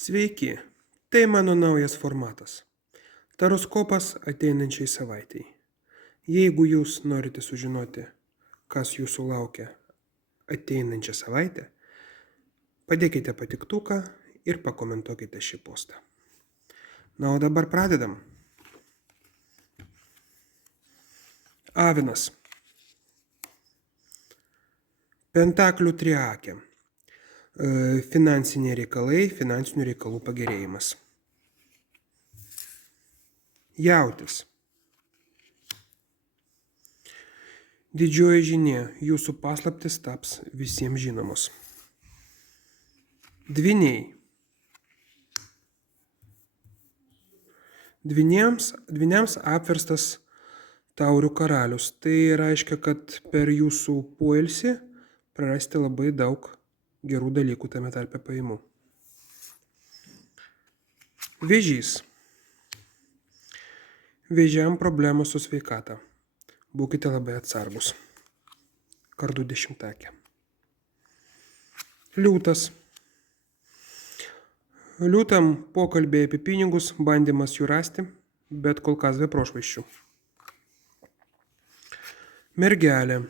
Sveiki, tai mano naujas formatas. Taroskopas ateinančiai savaitei. Jeigu jūs norite sužinoti, kas jūsų laukia ateinančią savaitę, padėkite patiktuką ir pakomentuokite šį postą. Na, o dabar pradedam. Avinas. Pentaklių triakė. Finansiniai reikalai, finansinių reikalų pagerėjimas. Jautis. Didžioji žinia, jūsų paslaptis taps visiems žinomos. Dvyniai. Dvyniams apverstas taurių karalius. Tai reiškia, kad per jūsų poilsį prarasti labai daug gerų dalykų, tame tarpe pajamų. Vėžys. Vėžiam problemos su sveikata. Būkite labai atsargus. Kardų dešimtakė. Liūtas. Liūtam pokalbė apie pinigus, bandymas jų rasti, bet kol kas be prošvaisčių. Mergelė.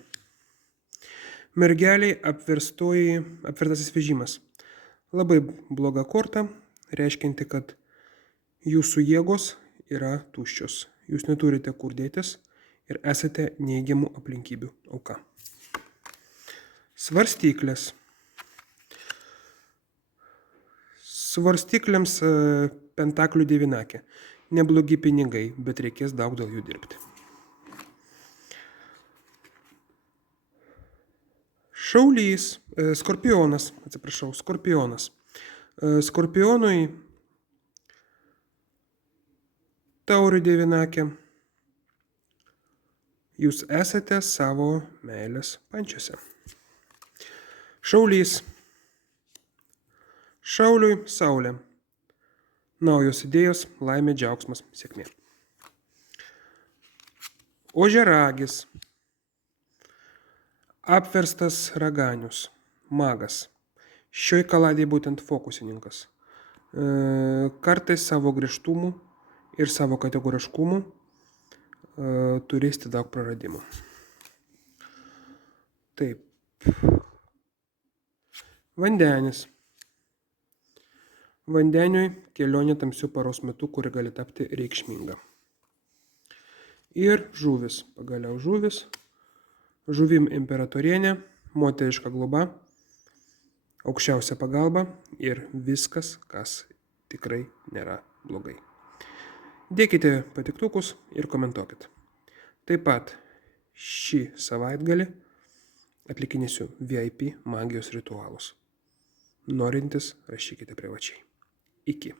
Mergeliai apvertasis vežimas. Labai bloga korta, reiškinti, kad jūsų jėgos yra tuščios. Jūs neturite kur dėtis ir esate neigiamų aplinkybių auka. Svarstyklės. Svarstyklėms pentaklių devynakė. Neblogi pinigai, bet reikės daug dėl jų dirbti. Šaulys, skorpionas. Skorpionui taurių devynakė. Jūs esate savo meilės pančiuose. Šaulys. Šauliui saulė. Naujos idėjos, laimė, džiaugsmas, sėkmė. Ožiaragis. Apverstas raganius. Magas. Šioj kaladėje būtent fokusininkas. Kartais savo griežtumų ir savo kategoriškumų turėsite daug praradimų. Taip. Vandenis. Vandeniui kelionė tamsių paros metu, kuri gali tapti reikšminga. Ir žuvis. Pagaliau žuvis. Žuvim imperatorienė, moteriška globa, aukščiausia pagalba ir viskas, kas tikrai nėra blogai. Dėkite patiktukus ir komentuokit. Taip pat šį savaitgalį atlikinėsiu VIP magijos ritualus. Norintis rašykite privačiai. Iki.